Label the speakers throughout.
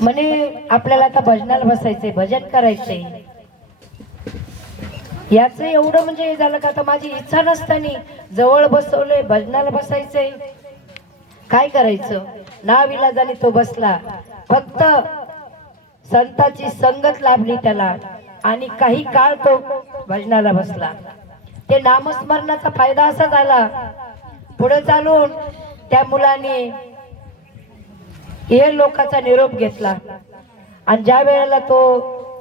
Speaker 1: म्हणे आपल्याला आता भजनाला बसायचंय भजन करायचंय. याच एवढं म्हणजे हे झालं का आता माझी इच्छा नसताना जवळ बसवलंय भजनाला बसायचंय. काय करायचं? नाविलाजाने तो बसला. फक्त संताची संगत लाभली त्याला आणि काही काळ तो भजनाला बसला. ते नामस्मरणाचा फायदा असा झाला. पुढे चालून त्या मुलाने हे लोकांचा निरोप घेतला. आणि ज्या वेळेला तो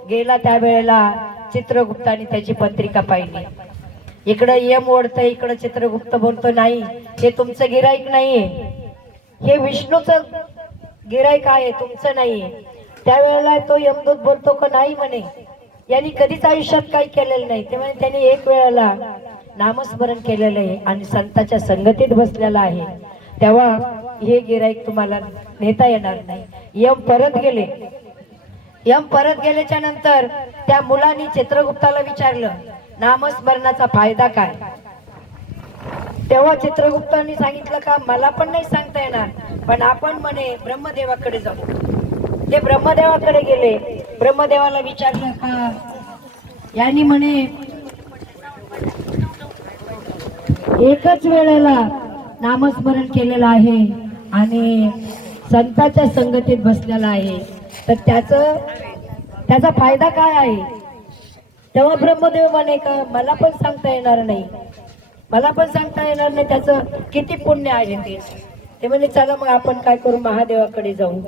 Speaker 1: गेला त्या वेळेला चित्रगुप्ताने त्याची पत्रिका पाहिली. इकडं यम ओढतं इकडं चित्रगुप्त बोलतो नाही हे तुमचं गिराईक नाहीये. हे विष्णूचं गिराईक आहे तुमचं नाहीये. त्यावेळेला तो यमदूत बोलतो का नाही म्हणे? यांनी कधीच आयुष्यात काही केलेलं नाही. ते म्हणे त्यांनी एक वेळेला नामस्मरण केलेलं आहे आणि संताच्या संगतीत बसलेला आहे. तेव्हा हे गिराईक तुम्हाला नेता येणार नाही. यम परत गेले. यम परत गेल्याच्यानंतर त्या मुलांनी चित्रगुप्ताला विचारलं नामस्मरणाचा फायदा काय? तेव्हा चित्रगुप्तांनी सांगितलं का मला पण नाही सांगता येणार पण आपण म्हणे ब्रह्मदेवाकडे जाऊ. ते ब्रह्मदेवाकडे गेले. ब्रह्मदेवाला विचारलं का यांनी म्हणे एकच वेळेला नामस्मरण केलेलं आहे आणि संताच्या संगतीत बसलेला आहे. तर त्याचं त्याचा फायदा काय आहे? तेव्हा ब्रह्मदेव म्हणे का मला पण सांगता येणार नाही. मला पण सांगता येणार नाही. त्याचं किती पुण्य आहे ते. ते म्हणे चला मग आपण काय करू? महादेवाकडे जाऊ.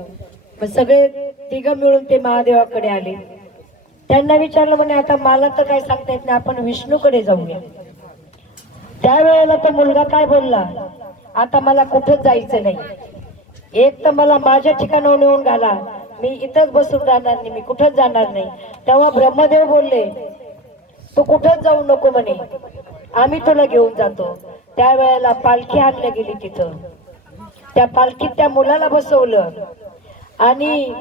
Speaker 1: मग सगळे तिघ मिळून ते महादेवाकडे आले. त्यांना विचारलं म्हणे आता मला तर काय सांगता येत नाही. आपण विष्णूकडे जाऊया. त्यावेळेला तो मुलगा काय बोलला? आता मला कुठंच जायचं नाही. एक तर मला माझ्या ठिकाणावर नेऊन घाला. मी इथंच बसून राहणार नाही मी कुठंच जाणार नाही. तेव्हा ब्रह्मदेव बोलले तू कुठंच जाऊ नको म्हणे. आम्ही तुला घेऊन जातो. त्यावेळेला पालखी आणल्या गेली तिथं. त्या पालखीत त्या मुलाला बसवलं. आणि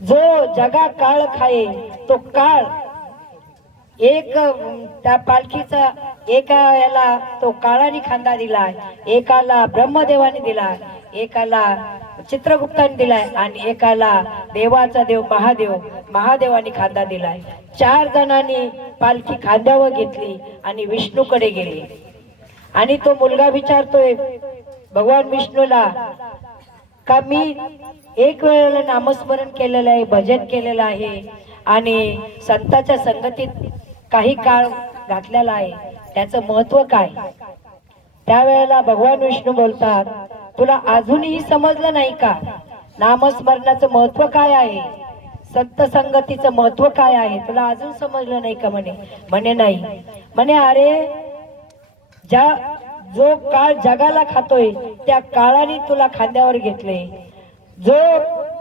Speaker 1: जो जगा काळ खाये तो काळ एक त्या पालखीचा एका याला तो काळाने खांदा दिलाय एकाला ब्रह्मदेवाने दिला एकाला चित्रगुप्ताने दिलाय आणि एकाला देवाचा देव महादेव महादेवाने खांदा दिलाय. चार जणांनी पालखी खांद्यावर घेतली आणि विष्णूकडे गेले. आणि तो मुलगा विचारतोय भगवान विष्णूला का मी एक वेळेला नामस्मरण केलेलं आहे भजन केलेलं आहे आणि संताच्या संगतीत काही काळ घातलेला आहे? त्याचं महत्त्व काय? त्यावेळेला भगवान विष्णू बोलतात तुला अजूनही समजलं नाही का? नामस्मरणाचं महत्त्व काय आहे? संत संगतीचं महत्त्व काय आहे? तुला अजून समजलं नाही का? म्हणे. म्हणे नाही. म्हणे अरे ज्या जो काळ जगाला खातोय त्या काळाने तुला खांद्यावर घेतले जो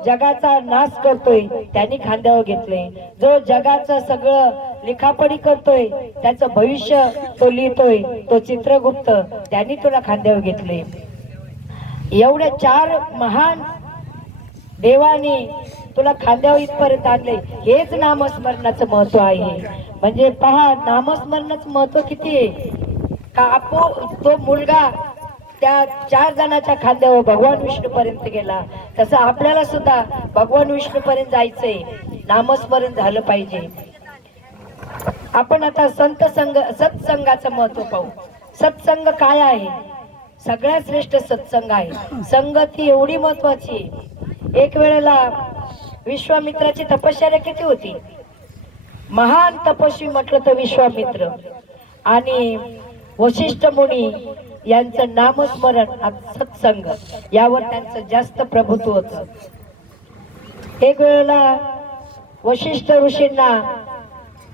Speaker 1: जगाचा नाश करतोय त्यांनी खांद्यावर घेतले जो जगाचं सगळं लिखापडी करतोय त्याचं भविष्य तो लिहितोय तो चित्रगुप्त त्यांनी तुला खांद्यावर घेतले एवढे चार महान देवाने तुला खांद्यावर इथपर्यंत आणले हेच नामस्मरणाचं महत्त्व आहे. म्हणजे पहा नामस्मरणाचं महत्त्व किती आहे? का आपो तो मुलगा त्या चार जणाच्या खांद्यावर भगवान विष्णू पर्यंत गेला. तसं आपल्याला सुद्धा भगवान विष्णू पर्यंत जायचंय. नामस्मरण झालं पाहिजे. आपण आता संत संघ सत्संगाचं महत्त्व पाहू. सत्संग काय आहे? सगळ्यात श्रेष्ठ सत्संग आहे. संगती एवढी महत्वाची आहे. एक वेळेला विश्वामित्राची तपश्चर्या किती होती? महान तपस्वी म्हटलं तर विश्वामित्र. आणि वशिष्ठ मुनी यांचं नामस्मरण आणि सत्संग यावर त्यांचं जास्त प्रभुत्व होतं. एक वेळेला वशिष्ठ ऋषींना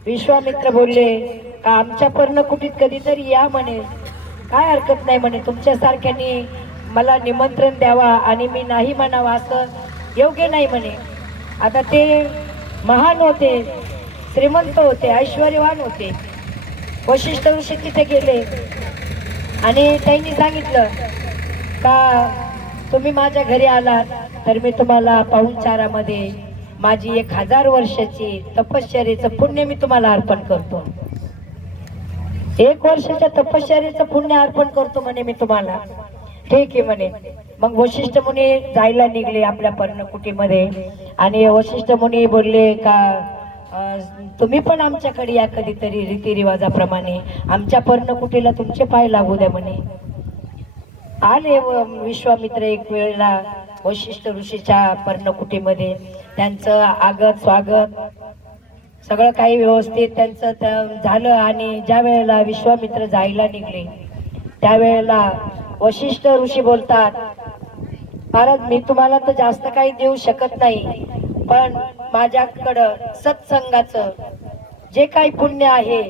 Speaker 1: विश्वामित्र बोलले का आमच्या पर्णकुटीत कधीतरी या म्हणे. काय हरकत नाही म्हणे तुमच्यासारख्यानी मला निमंत्रण द्यावा आणि मी नाही म्हणावा असं योग्य नाही म्हणे. आता ते महान होते श्रीमंत होते ऐश्वर्यवान होते. वशिष्ठ ऋषी तिथे गेले. आणि त्यांनी सांगितलं का तुम्ही माझ्या घरी आलात तर मी तुम्हाला पाहुणचारामध्ये माझी एक हजार वर्षाची तपश्चर्याचं पुण्य मी तुम्हाला अर्पण करतो. एक वर्षाच्या तपश्चर्याचं पुण्य अर्पण करतो म्हणे मी तुम्हाला. ठीक आहे म्हणे. मग वशिष्ठ मुनी जायला निघले आपल्या पर्णकुटीमध्ये आणि वशिष्ठ मुनी बोलले का तुम्ही पण आमच्याकडे या कधीतरी रीतिरिवाजाप्रमाणे. आमच्या पर्णकुटीला तुमचे पाय लागू द्या म्हणे. आले व विश्वामित्र एक वेळेला वशिष्ठ ऋषीच्या पर्णकुटीमध्ये. त्यांचं आगत स्वागत सगळं काही व्यवस्थित. त्यांचं त्या- झालं आणि ज्या वेळेला विश्वामित्र जायला निघले त्यावेळेला वशिष्ठ ऋषी बोलतात महाराज मी तुम्हाला तर जास्त काही देऊ शकत नाही. पण माझ्याकडं सत्संगाचं जे काही पुण्य आहे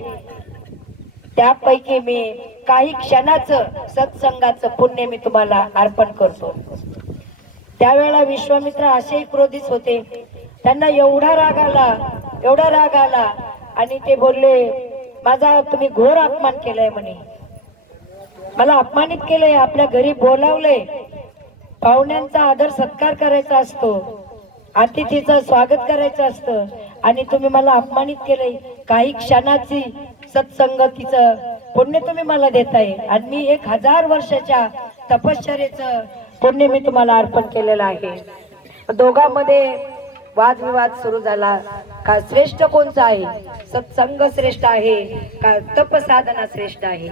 Speaker 1: त्यापैकी मी काही क्षणाचं सत्संगाचं पुण्य मी तुम्हाला अर्पण करतो. त्यावेळेला विश्वामित्र असेही क्रोधित होते. त्यांना एवढा राग आला एवढा राग आला आणि ते बोलले माझा तुम्ही घोर अपमान केलाय म्हणे. मला अपमानित केलंय आपल्या घरी बोलावलंय. पाहुण्यांचा आदर सत्कार करायचा असतो. अतिथीचं स्वागत करायचं असतं. आणि तुम्ही मला अपमानित केले काही क्षणाची सत्संगतीचं पुण्य तुम्ही मला देताय. आणि मी एक हजार वर्षाच्या तपश्चर्याचं पुण्य मी तुम्हाला अर्पण केलेलं आहे. दोघांमध्ये वादविवाद सुरू झाला. का श्रेष्ठ कोणचा आहे? सत्संग श्रेष्ठ आहे का तपसाधना श्रेष्ठ आहे?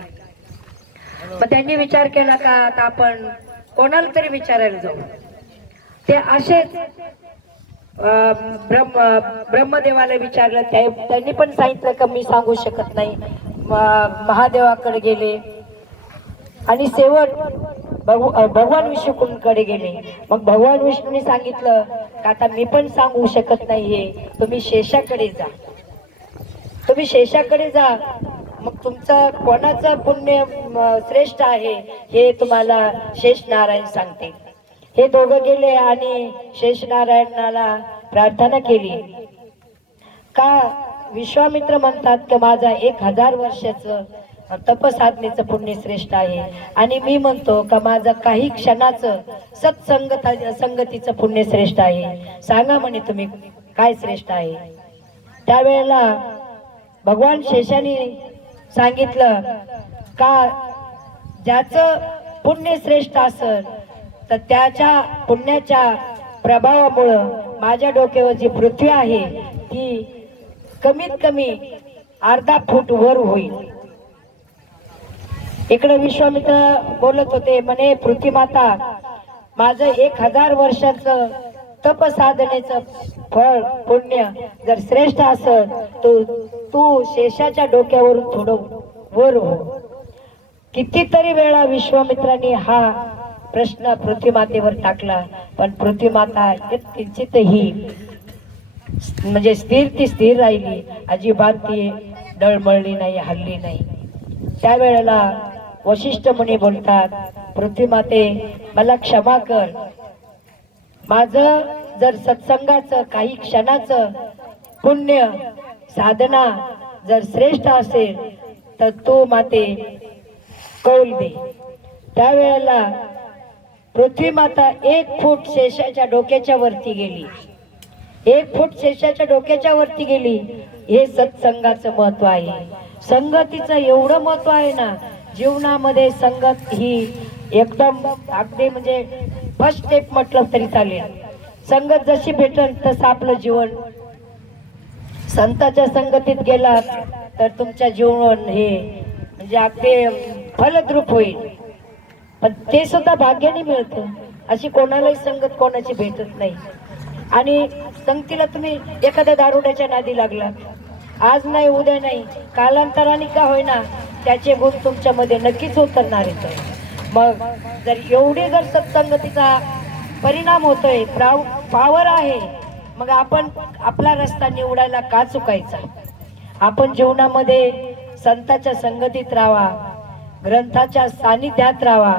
Speaker 1: मग त्यांनी विचार केला का आता आपण कोणाला तरी विचारायला जाऊ? ते असेच ब्रह्म ब्रह्मदेवाला विचारलं त्या त्यांनी पण सांगितलं का मी सांगू शकत नाही. म- महादेवाकडे गेले. आणि शेवट भगव- भगवान विष्णूकडे गेले. मग भगवान विष्णूने सांगितलं का आता मी पण सांगू शकत नाहीये तुम्ही शेषाकडे जा. तुम्ही शेषाकडे जा. मग तुमचं कोणाचं पुण्य श्रेष्ठ आहे हे तुम्हाला शेष नारायण सांगते. हे दोघं गेले आणि शेषनारायणाला प्रार्थना केली. का विश्वामित्र म्हणतात की माझा एक हजार वर्षाचं तपसाधनेचं पुण्य श्रेष्ठ आहे. आणि मी म्हणतो का माझं काही क्षणाचं सत्संगत संगतीचं पुण्य श्रेष्ठ आहे. सांगा म्हणे तुम्ही काय श्रेष्ठ आहे? त्यावेळेला भगवान शेषाने सांगितलं का ज्याचं पुण्य श्रेष्ठ असल तर त्याच्या पुण्याच्या प्रभावामुळं माझ्या डोक्यावर जी पृथ्वी आहे ती कमीत कमी अर्धा फूट वर होईल. इकडे विश्वामित्र बोलत होते म्हणे पृथ्वी माता माझं एक हजार वर्षाचं तप साधनेचं फळ पुण्य जर श्रेष्ठ असत तर तू शेषाच्या डोक्यावरून थोडं वर हो. कितीतरी वेळा विश्वामित्रांनी हा प्रश्न पृथ्वीमातेवर टाकला पण पृथ्वीमाता किंचितही म्हणजे स्थिर ती स्थिर राहिली. अजिबात ती डळमळली नाही हल्ली नाही. त्यावेळेला वशिष्ठ मुनी बोलतात पृथ्वीमाते मला क्षमा कर. माझं जर सत्संगाचं काही क्षणाचं पुण्य साधना जर श्रेष्ठ असेल तर तो माते कौल दे. त्यावेळेला पृथ्वी माता एक फूट शेषाच्या डोक्याच्या वरती गेली. एक फूट शेषाच्या डोक्याच्या वरती गेली. हे सत्संगाचं महत्त्व आहे. संगतीचं एवढं महत्त्व आहे ना जीवनामध्ये संगत ही एकदम अगदी म्हणजे फर्स्ट स्टेप म्हटलं तरी चालेल. संगत जशी भेटल तसं आपलं जीवन. संताच्या संगतीत गेला तर तुमच्या जीवन हे म्हणजे अगदी फलद्रूप होईल. पण ते सुद्धा भाग्याने मिळतं. अशी कोणालाही संगत कोणाची भेटत नाही. आणि संगतीला तुम्ही एखाद्या दारुड्याच्या नादी लागलात. आज नाही उद्या नाही कालांतराने का होईना त्याचे गुण तुमच्यामध्ये नक्कीच उतरणार आहेत. मग जर एवढी जर सत्संगतीचा परिणाम होतोय प्राव पावर आहे मग आपण आपला रस्ता निवडायला का चुकायचा? आपण जीवनामध्ये संताच्या संगतीत राहावा ग्रंथाच्या सानिध्यात राहा.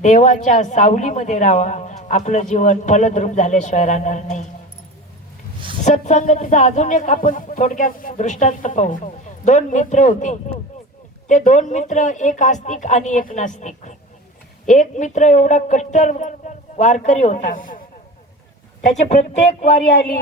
Speaker 1: देवाच्या सावलीमध्ये राहा. आपलं जीवन फलद्रूप झाल्याशिवाय राहणार नाही. सत्संगतीचा अजून एक आपण थोडक्यात दृष्टांत पाहू. दोन मित्र होते. ते दोन मित्र एक आस्तिक आणि एक नास्तिक. एक मित्र एवढा कट्टर वारकरी होता. त्याची प्रत्येक वारी आली